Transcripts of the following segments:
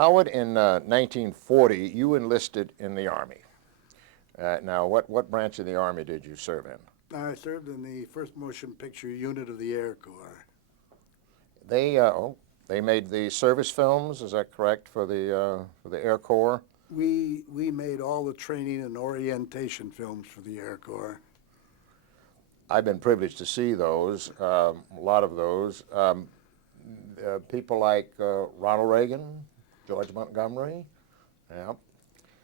Howard, in 1940, you enlisted in the Army. Now, what branch of the Army did you serve in? I served in the 1st Motion Picture Unit of the Air Corps. They made the service films, is that correct, for the Air Corps? We made all the training and orientation films for the Air Corps. I've been privileged to see those, a lot of those. People like Ronald Reagan, George Montgomery, yeah.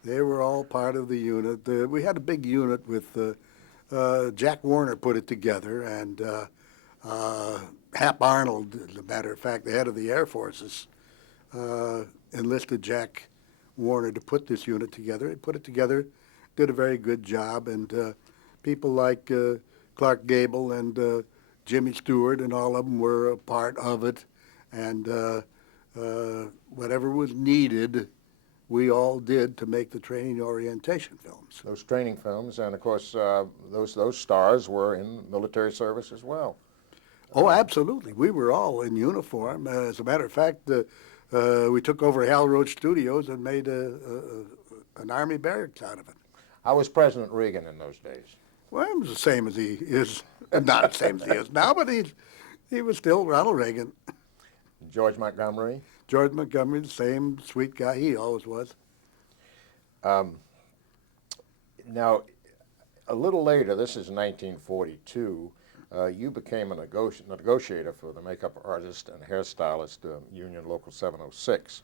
They were all part of the unit. We had a big unit with Jack Warner put it together, and Hap Arnold, as a matter of fact, the head of the Air Forces, enlisted Jack Warner to put this unit together. He put it together, did a very good job, and people like Clark Gable and Jimmy Stewart and all of them were a part of it, and whatever was needed, we all did to make the training orientation films. Those training films, and of course, those stars were in military service as well. Oh, absolutely. We were all in uniform. As a matter of fact, we took over Hal Roach Studios and made an Army barracks out of it. How was President Reagan in those days? Well, it was the same as he is, not the same as he is now, but he was still Ronald Reagan. George Montgomery? George Montgomery, the same sweet guy he always was. Now, a little later, this is 1942, you became a negotiator for the makeup artist and hairstylist union Local 706.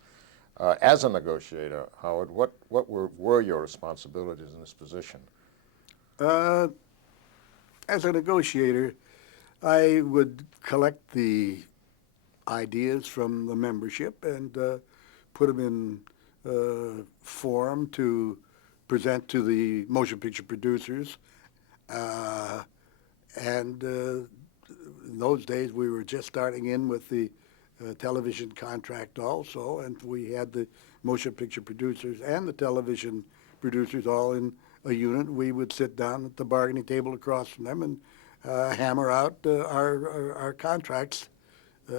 As a negotiator, Howard, what were your responsibilities in this position? As a negotiator, I would collect the ideas from the membership and put them in form to present to the motion picture producers. And in those days, we were just starting in with the television contract also, and we had the motion picture producers and the television producers all in a unit. We would sit down at the bargaining table across from them and hammer out our contracts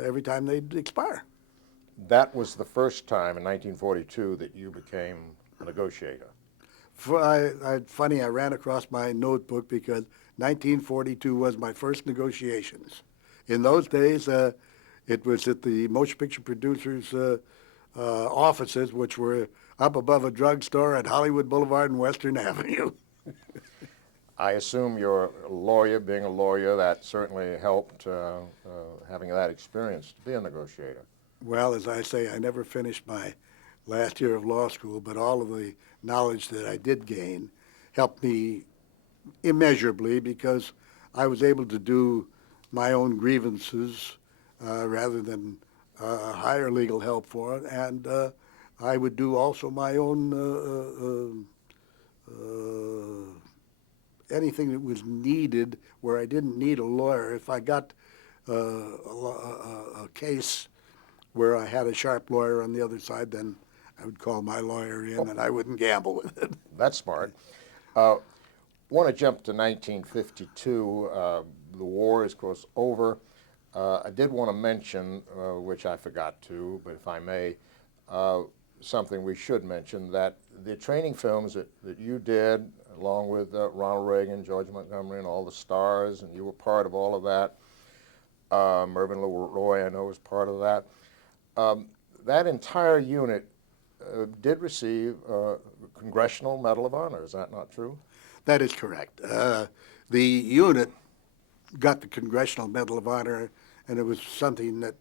every time they'd expire. That was the first time in 1942 that you became a negotiator. Funny, I ran across my notebook because 1942 was my first negotiations. In those days, it was at the motion picture producers' offices, which were up above a drugstore at Hollywood Boulevard and Western Avenue. I assume you're a lawyer. Being a lawyer, that certainly helped, having that experience to be a negotiator. Well, as I say, I never finished my last year of law school, but all of the knowledge that I did gain helped me immeasurably because I was able to do my own grievances rather than hire legal help for it, and I would do also my own anything that was needed where I didn't need a lawyer. If I got a case where I had a sharp lawyer on the other side, then I would call my lawyer in and I wouldn't gamble with it. That's smart. Want to jump to 1952. The war is, of course, over. I did want to mention, which I forgot to, but if I may, something we should mention, that the training films that you did, along with Ronald Reagan, George Montgomery, and all the stars, and you were part of all of that. Mervyn LeRoy, I know, was part of that. That entire unit did receive a Congressional Medal of Honor. Is that not true? That is correct. The unit got the Congressional Medal of Honor, and it was something that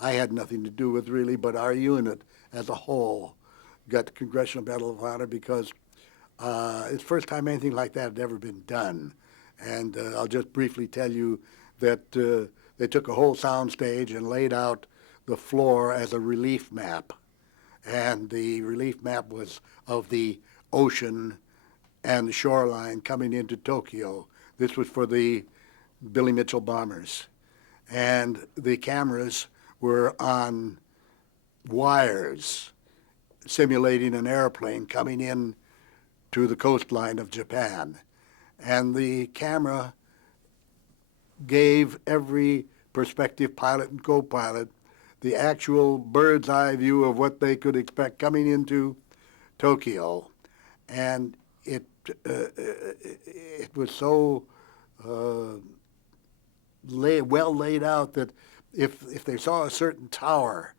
I had nothing to do with really, but our unit as a whole got the Congressional Medal of Honor because it's the first time anything like that had ever been done. And I'll just briefly tell you that they took a whole sound stage and laid out the floor as a relief map. And the relief map was of the ocean and the shoreline coming into Tokyo. This was for the Billy Mitchell bombers. And the cameras were on wires simulating an airplane coming in to the coastline of Japan. And the camera gave every prospective pilot and co-pilot the actual bird's eye view of what they could expect coming into Tokyo, and it was so well laid out that if they saw a certain tower,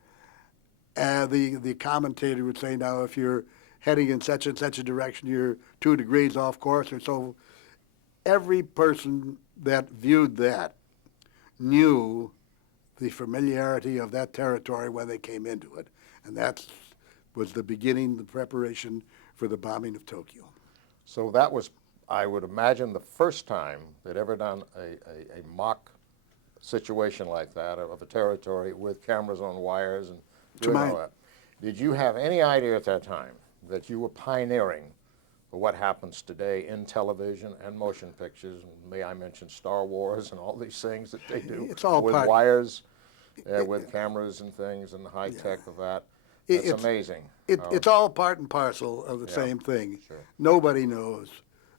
the commentator would say, now if you're heading in such and such a direction, you're 2 degrees off course, or so. Every person that viewed that knew the familiarity of that territory when they came into it, and that was the beginning, the preparation for the bombing of Tokyo. So that was, I would imagine, the first time they'd ever done a mock situation like that of a territory with cameras on wires and doing all that. Did you have any idea at that time that you were pioneering for what happens today in television and motion pictures? May I mention Star Wars and all these things that they do It's all with part, wires, with cameras and things and the high tech of that? That's amazing. It's all part and parcel of the same thing. Sure. Nobody knows.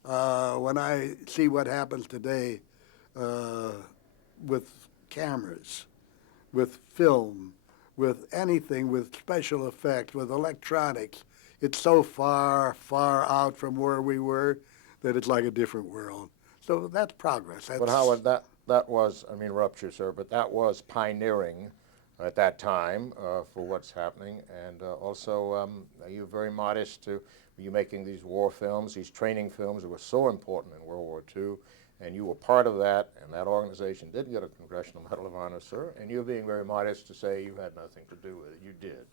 When I see what happens today with cameras, with film, with anything, with special effects, with electronics, it's so far, far out from where we were that it's like a different world. So that's progress. But Howard, that was, I mean, interrupt you, sir, but that was pioneering at that time for what's happening. And also, you're very modest to you making these war films, these training films that were so important in World War II. And you were part of that, and that organization did get a Congressional Medal of Honor, sir. And you're being very modest to say you had nothing to do with it. You did.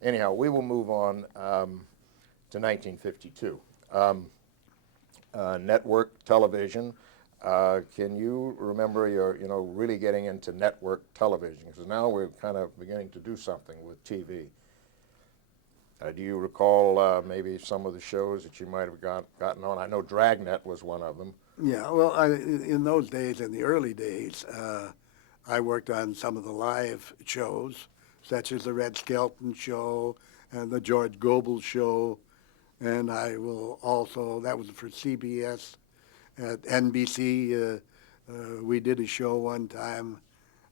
Anyhow, we will move on to 1952. Network television. Can you remember your, really getting into network television? Because now we're kind of beginning to do something with TV. Do you recall maybe some of the shows that you might have gotten on? I know Dragnet was one of them. Yeah, well, in those days, in the early days, I worked on some of the live shows, such as the Red Skelton Show and the George Goebel Show, and I will also, that was for CBS. At NBC, we did a show one time.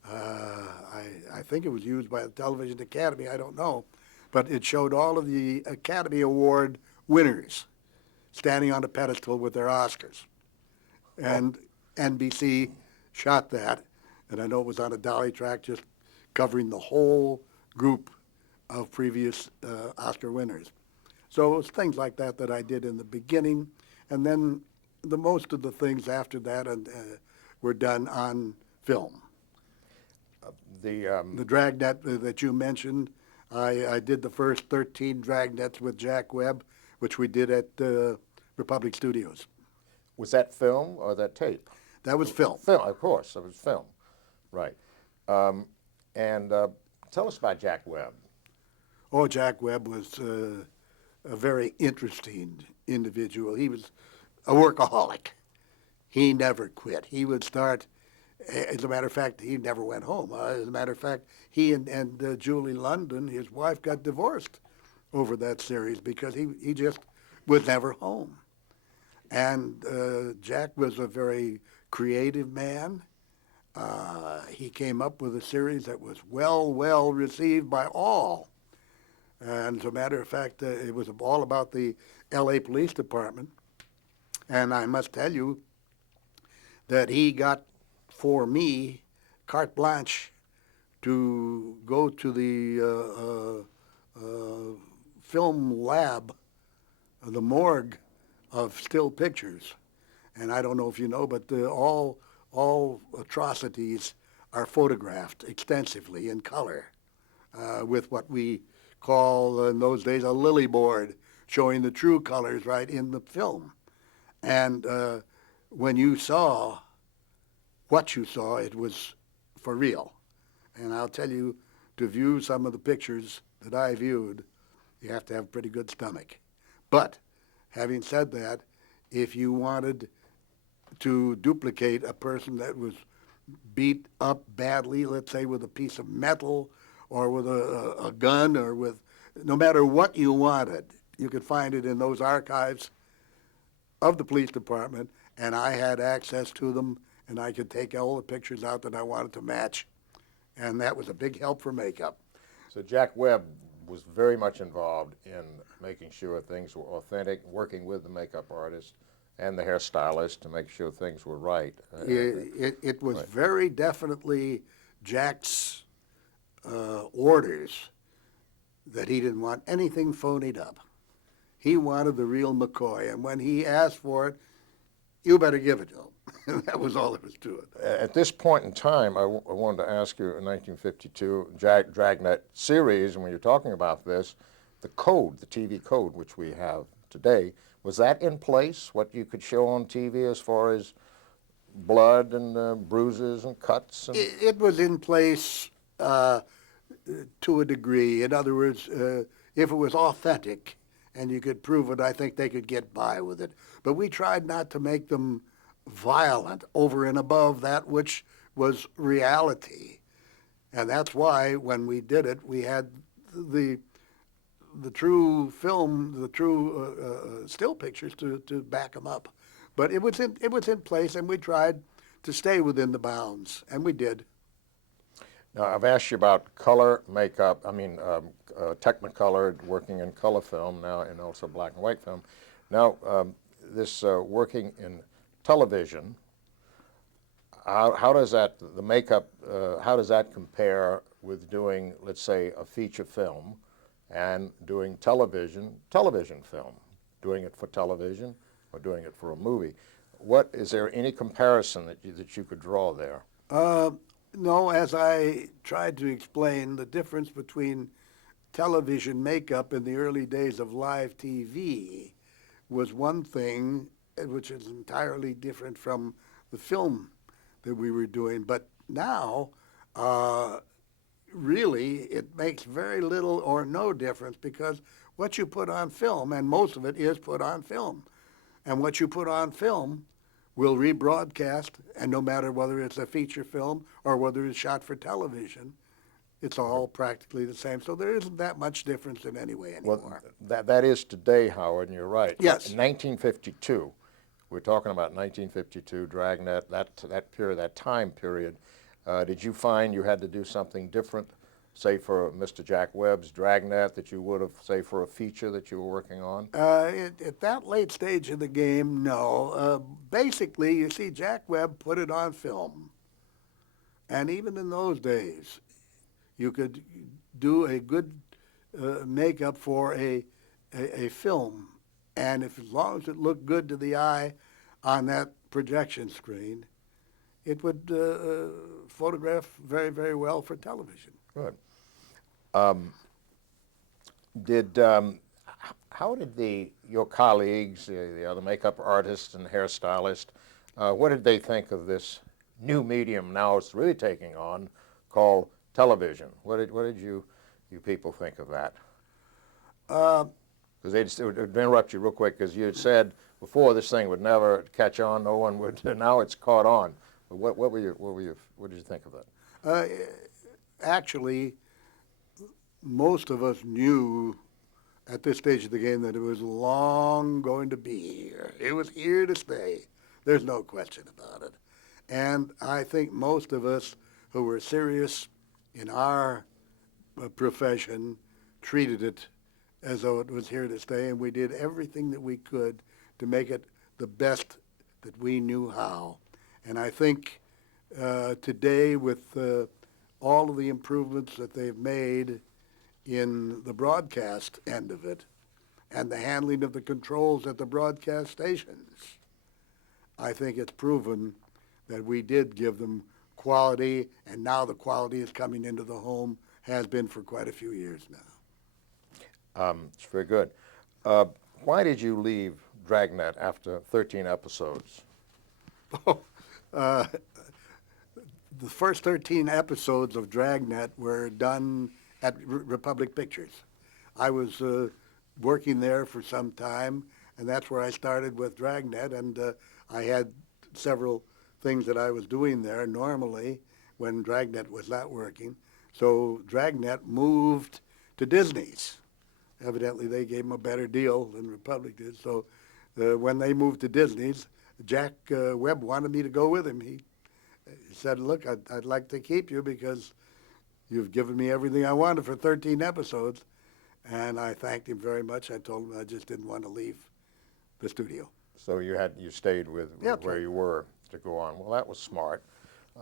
I think it was used by the Television Academy, I don't know, but it showed all of the Academy Award winners standing on a pedestal with their Oscars. And NBC shot that, and I know it was on a dolly track just covering the whole group of previous Oscar winners. So it was things like that that I did in the beginning, and then the most of the things after that were done on film. The Dragnet that you mentioned, I did the first 13 Dragnets with Jack Webb, which we did at Republic Studios. Was that film or that tape? That was film. Film, of course, it was film. Right. And tell us about Jack Webb. Oh, Jack Webb was a very interesting individual. He was a workaholic. He never quit. He would start, as a matter of fact, he never went home. As a matter of fact, he and Julie London, his wife, got divorced over that series because he just was never home. And Jack was a very creative man. He came up with a series that was well received by all. And as a matter of fact, it was all about the L.A. Police Department. And I must tell you that he got, for me, carte blanche to go to the film lab, the morgue of still pictures. And I don't know if you know, but all atrocities are photographed extensively in color with what we call in those days a lily board, showing the true colors right in the film. And when you saw what you saw, it was for real. And I'll tell you, to view some of the pictures that I viewed, you have to have a pretty good stomach. But having said that, if you wanted to duplicate a person that was beat up badly, let's say with a piece of metal or with a gun or with, no matter what you wanted, you could find it in those archives of the police department, and I had access to them, and I could take all the pictures out that I wanted to match and that was a big help for makeup. So Jack Webb was very much involved in making sure things were authentic, working with the makeup artist and the hairstylist to make sure things were right. It was Right. very definitely Jack's orders that he didn't want anything phonied up. He wanted the real McCoy, and when he asked for it, you better give it to him. That was all there was to it. At this point in time, I wanted to ask you, in 1952, Dragnet series, and when you're talking about this, the code, the TV code, which we have today, was that in place, what you could show on TV as far as blood and bruises and cuts? And... It was in place to a degree. In other words, if it was authentic and you could prove it, I think they could get by with it. But we tried not to make them violent over and above that which was reality. And that's why when we did it, we had the true film, the true still pictures to back them up. But it was in place, and we tried to stay within the bounds, and we did. Now, I've asked you about color makeup, Technicolor, working in color film now, and also black and white film. Now, this working in television, how does that, the makeup, how does that compare with doing, let's say, a feature film and doing television film, doing it for television or doing it for a movie? Is there any comparison that you could draw there? No, as I tried to explain, the difference between television makeup in the early days of live TV was one thing which is entirely different from the film that we were doing. But now, really, it makes very little or no difference because what you put on film, and most of it is put on film, and what you put on film will rebroadcast, and no matter whether it's a feature film or whether it's shot for television, it's all practically the same. So there isn't that much difference in any way anymore. Well, that is today, Howard, and you're right. Yes. In 1952, we're talking about 1952, Dragnet, that period, that time period. Did you find you had to do something different, say for Mr. Jack Webb's Dragnet, that you would have, say, for a feature that you were working on? At that late stage of the game, no. Basically, you see, Jack Webb put it on film. And even in those days, you could do a good makeup for a film. And as long as it looked good to the eye on that projection screen, it would photograph very, very well for television. Good. How did your colleagues, the other makeup artists and hairstylists, what did they think of this new medium now it's really taking on called television? What did you people think of that? Because it would interrupt you real quick because you had said before this thing would never catch on, no one would. Now it's caught on. What did you think of that? Actually, most of us knew at this stage of the game that it was long going to be here. It was here to stay. There's no question about it. And I think most of us who were serious in our profession treated it as though it was here to stay, and we did everything that we could to make it the best that we knew how. And I think today, with all of the improvements that they've made in the broadcast end of it and the handling of the controls at the broadcast stations, I think it's proven that we did give them quality, and now the quality is coming into the home, has been for quite a few years now. It's very good. Why did you leave Dragnet after 13 episodes? The first 13 episodes of Dragnet were done at Republic Pictures. I was working there for some time, and that's where I started with Dragnet, and I had several things that I was doing there normally when Dragnet was not working. So Dragnet moved to Disney's. Evidently, they gave them a better deal than Republic did. So when they moved to Disney's, Jack Webb wanted me to go with him. He said, look, I'd like to keep you because You've given me everything I wanted for 13 episodes. And I thanked him very much. I told him I just didn't want to leave the studio. So you stayed with Yeah, that's where right. you were to go on. Well, that was smart,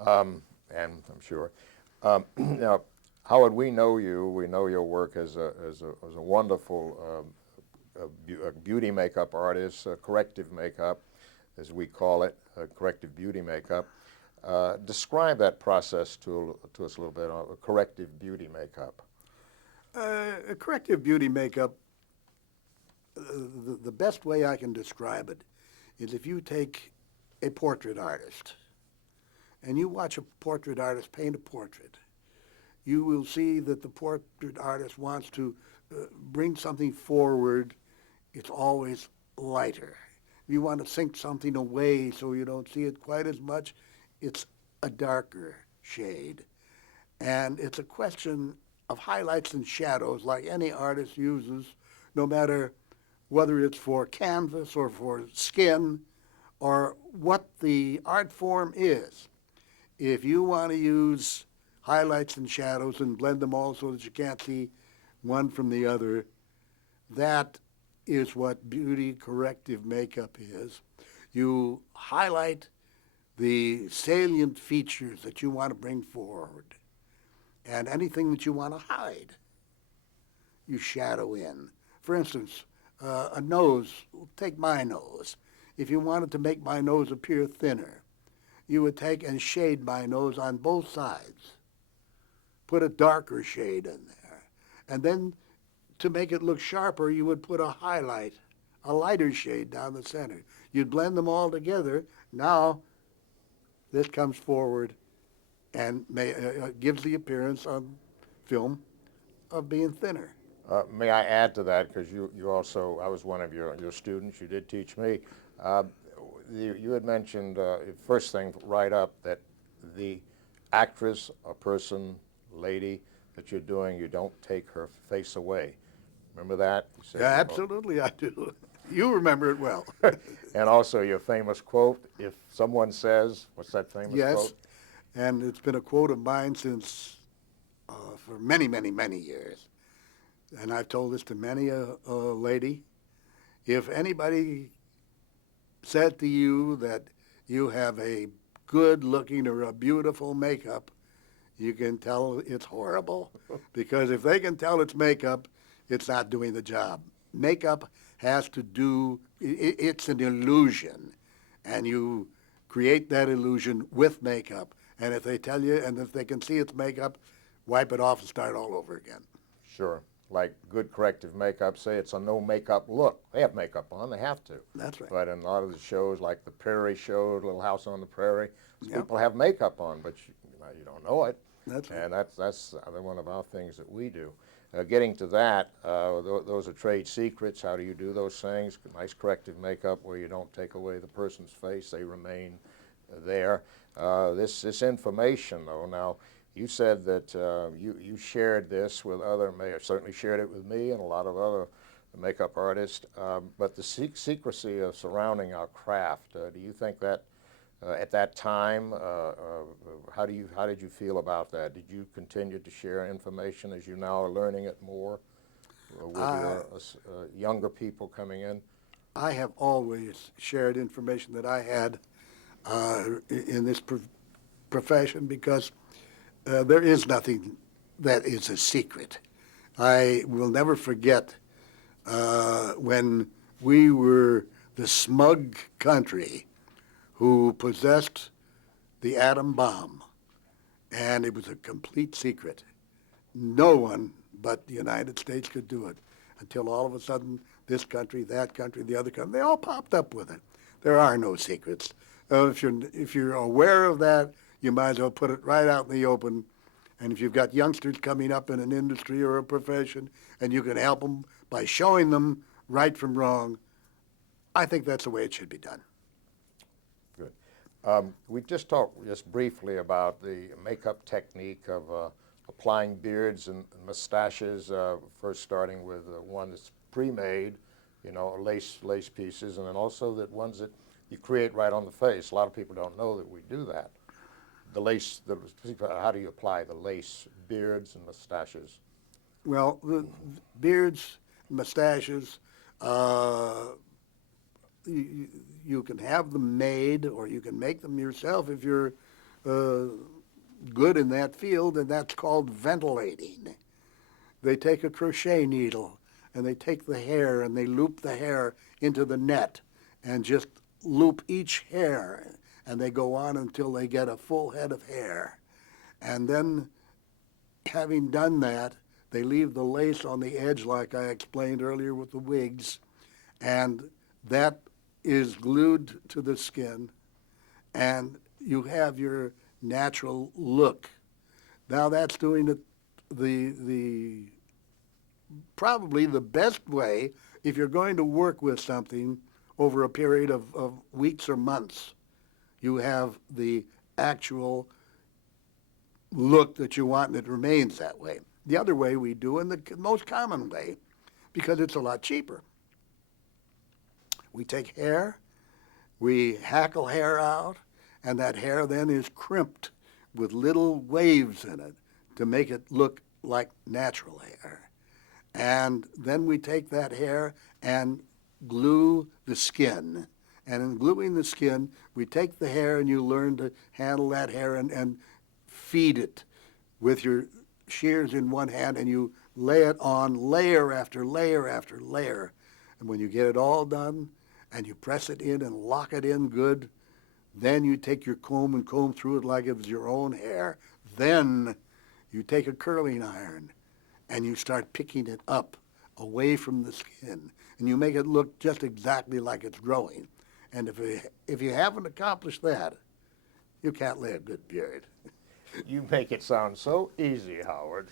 and I'm sure. Now, Howard, we know you. We know your work as a wonderful a beauty makeup artist, corrective makeup, as we call it, corrective beauty makeup. Describe that process to us a little bit, corrective beauty makeup. A corrective beauty makeup, the best way I can describe it is if you take a portrait artist and you watch a portrait artist paint a portrait, you will see that the portrait artist wants to bring something forward. It's always lighter. If you want to sink something away so you don't see it quite as much, it's a darker shade. And it's a question of highlights and shadows like any artist uses, no matter whether it's for canvas or for skin or what the art form is. If you want to use highlights and shadows and blend them all so that you can't see one from the other, that is what beauty corrective makeup is. You highlight the salient features that you want to bring forward, and anything that you want to hide, you shadow in. For instance, a nose, take my nose. If you wanted to make my nose appear thinner, you would take and shade my nose on both sides, put a darker shade in there. And then to make it look sharper, you would put a highlight, a lighter shade down the center. You'd blend them all together. Now this comes forward and gives the appearance on film of being thinner. May I add to that, because you also, I was one of your students, you did teach me. Uh, you had mentioned, first thing right up, that the actress, a person, lady that you're doing, you don't take her face away. Remember that? You said Yeah, you absolutely, I do. You remember it well. and also your famous quote, if someone says, what's that famous Yes, quote? and it's been a quote of mine since for many, many, many years. And I've told this to many a lady. If anybody said to you that you have a good looking or a beautiful makeup, you can tell it's horrible. Because if they can tell it's makeup, it's not doing the job. Makeup has to do, it's an illusion. And you create that illusion with makeup. And if they tell you, and if they can see it's makeup, wipe it off and start all over again. Sure. Like good corrective makeup, say it's a no makeup look. They have makeup on, they have to. That's right. But in a lot of the shows, like the Prairie Show, Little House on the Prairie, Yep. people have makeup on, but you don't know it. That's right. And that's one of our things that we do. Getting to that, those are trade secrets. How do you do those things? Nice corrective makeup where you don't take away the person's face; they remain there. This information, though, now you said that you shared this with other, certainly shared it with me and a lot of other makeup artists. But the secrecy of surrounding our craft, do you think that at that time, how did you feel about that? Did you continue to share information as you now are learning it more with your younger people coming in? I have always shared information that I had in this profession because there is nothing that is a secret. I will never forget when we were the smug country who possessed the atom bomb, and it was a complete secret. No one but the United States could do it until all of a sudden this country, that country, the other country, they all popped up with it. There are no secrets. If you're aware of that, you might as well put it right out in the open. And if you've got youngsters coming up in an industry or a profession, and you can help them by showing them right from wrong, I think that's the way it should be done. Good. We just talked just briefly about the makeup technique of applying beards and mustaches, first starting with one that's pre-made, lace pieces, and then also that ones that you create right on the face. A lot of people don't know that we do that. the lace, how do you apply the lace, beards and mustaches? Well, the beards, mustaches, uh, you, you can have them made or you can make them yourself if you're uh, good in that field, and that's called ventilating. They take a crochet needle and they take the hair and they loop the hair into the net and just loop each hair, and they go on until they get a full head of hair. And then, having done that, they leave the lace on the edge like I explained earlier with the wigs, and that is glued to the skin, and you have your natural look. Now that's doing it the probably the best way if you're going to work with something over a period of weeks or months. You have the actual look that you want, and it remains that way. The other way we do, and the most common way, because it's a lot cheaper, we take hair, we hackle hair out, and that hair then is crimped with little waves in it to make it look like natural hair. And then we take that hair and glue the skin. And in gluing the skin, we take the hair and you learn to handle that hair and feed it with your shears in one hand, and you lay it on layer after layer after layer. And when you get it all done and you press it in and lock it in good, then you take your comb and comb through it like it was your own hair. Then you take a curling iron and you start picking it up away from the skin, and you make it look just exactly like it's growing. And if you haven't accomplished that, you can't lay a good beard. You make it sound so easy, Howard.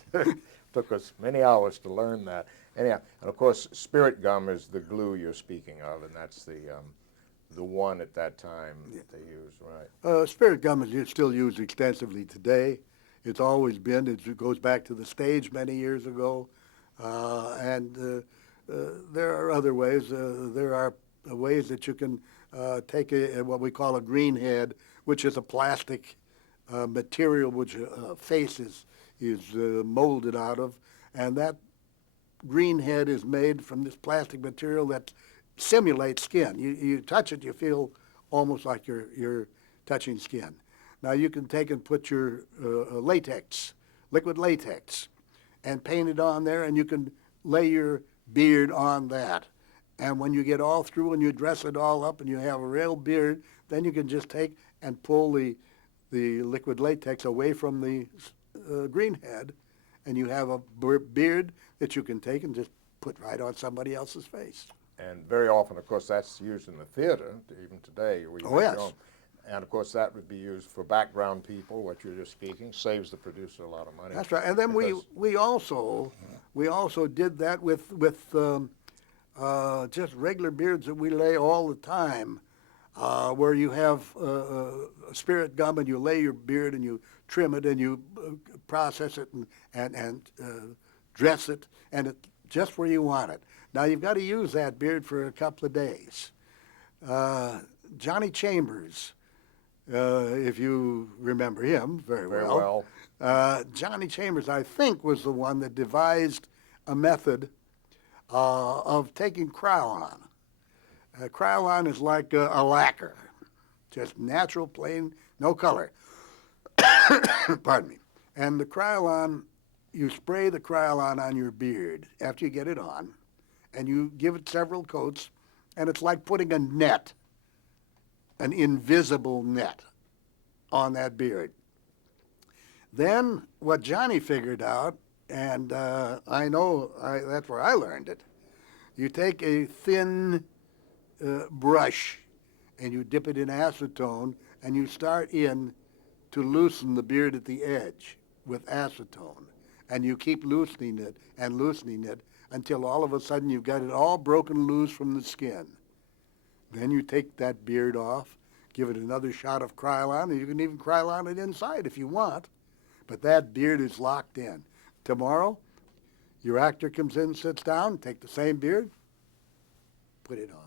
Took us many hours to learn that. Anyhow, and of course, spirit gum is the glue you're speaking of, and that's the one at that time that they used, right? Spirit gum is still used extensively today. It's always been. It goes back to the stage many years ago. And there are other ways. There are ways that you can take what we call a green head, which is a plastic material which a face is molded out of. And that green head is made from this plastic material that simulates skin. You touch it, you feel almost like you're touching skin. Now you can take and put your latex, liquid latex, and paint it on there, and you can lay your beard on that. And when you get all through and you dress it all up and you have a real beard, then you can just take and pull the liquid latex away from the green head, and you have a beard that you can take and just put right on somebody else's face. And very often, of course, that's used in the theater, even today. Oh, yes. And of course, that would be used for background people, what you're just speaking, saves the producer a lot of money. That's right. And then we also did that with just regular beards that we lay all the time, where you have spirit gum and you lay your beard and you trim it and you process it and dress it, and it's just where you want it. Now you've got to use that beard for a couple of days. Johnny Chambers, if you remember him very well. Johnny Chambers, I think, was the one that devised a method of taking Krylon. Krylon is like a lacquer, just natural, plain, no color. Pardon me. And the Krylon, you spray the Krylon on your beard after you get it on, and you give it several coats, and it's like putting a net, an invisible net, on that beard. Then what Johnny figured out, and I know that's where I learned it, you take a thin brush and you dip it in acetone and you start in to loosen the beard at the edge with acetone. And you keep loosening it until all of a sudden you've got it all broken loose from the skin. Then you take that beard off, give it another shot of Krylon, and you can even Krylon it inside if you want. But that beard is locked in. Tomorrow, your actor comes in, sits down, take the same beard, put it on.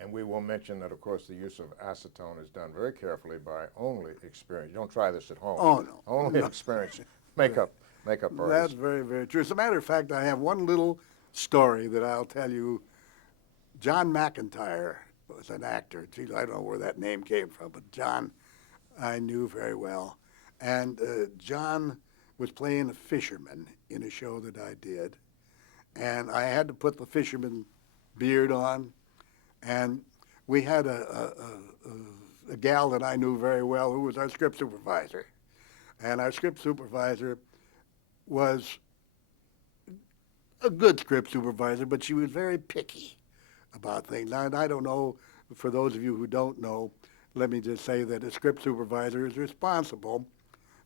And we will mention that, of course, the use of acetone is done very carefully by only experienced. You don't try this at home. Oh, no. Only No. experienced makeup That's artists. very, very true. As a matter of fact, I have one little story that I'll tell you. John McIntyre was an actor. Geez, I don't know where that name came from, but John I knew very well. And John was playing a fisherman in a show that I did. And I had to put the fisherman beard on. And we had a gal that I knew very well who was our script supervisor. And our script supervisor was a good script supervisor, but she was very picky about things. And I don't know, for those of you who don't know, let me just say that a script supervisor is responsible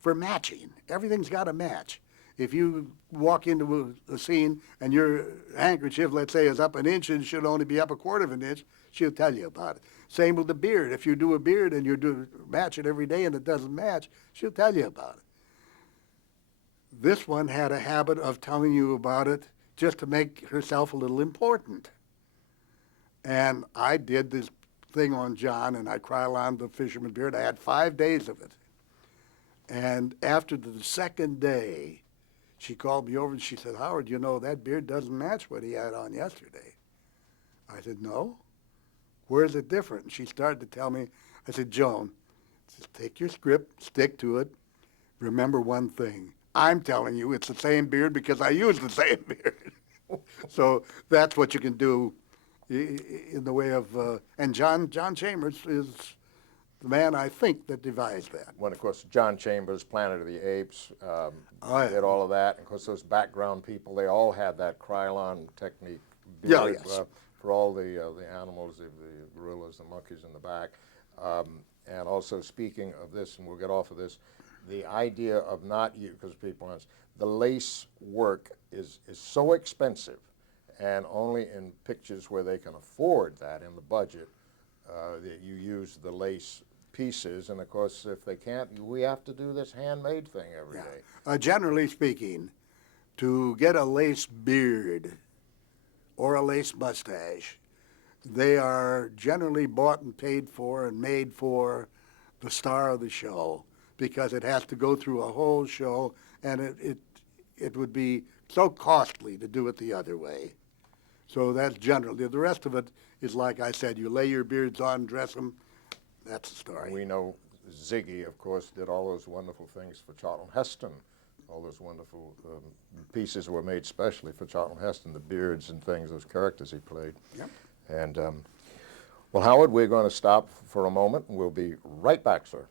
for matching. Everything's got to match. If you walk into a scene and your handkerchief, let's say, is up an inch and should only be up a quarter of an inch, she'll tell you about it. Same with the beard. If you do a beard and you do match it every day and it doesn't match, she'll tell you about it. This one had a habit of telling you about it just to make herself a little important. And I did this thing on John, and I kryloned the fisherman beard. I had 5 days of it. And after the second day, she called me over and she said, "Howard, you know, that beard doesn't match what he had on yesterday." I said, "No? Where's it different?" And she started to tell me. I said, "Joan, just take your script, stick to it. Remember one thing. I'm telling you it's the same beard because I use the same beard." So that's what you can do in the way of, and John Chambers is the man, I think, that devised that. When, of course, John Chambers, Planet of the Apes, Oh, yeah. did all of that. And, of course, those background people, they all had that krylon technique Yeah, beard, yes. for all the animals, the gorillas, the monkeys in the back. And also, speaking of this, and we'll get off of this, the idea of not you, because people ask, the lace work is so expensive, and only in pictures where they can afford that in the budget, that you use the lace pieces. And of course, if they can't, we have to do this handmade thing every day. Generally speaking, to get a lace beard or a lace mustache, they are generally bought and paid for and made for the star of the show, because it has to go through a whole show, and it would be so costly to do it the other way. So that's generally. The rest of it is, like I said, you lay your beards on, dress them. That's the story. We know Ziggy, of course, did all those wonderful things for Charlton Heston. All those wonderful pieces were made specially for Charlton Heston, the beards and things, those characters he played. Yep. And, well, Howard, we're going to stop for a moment, and we'll be right back, sir.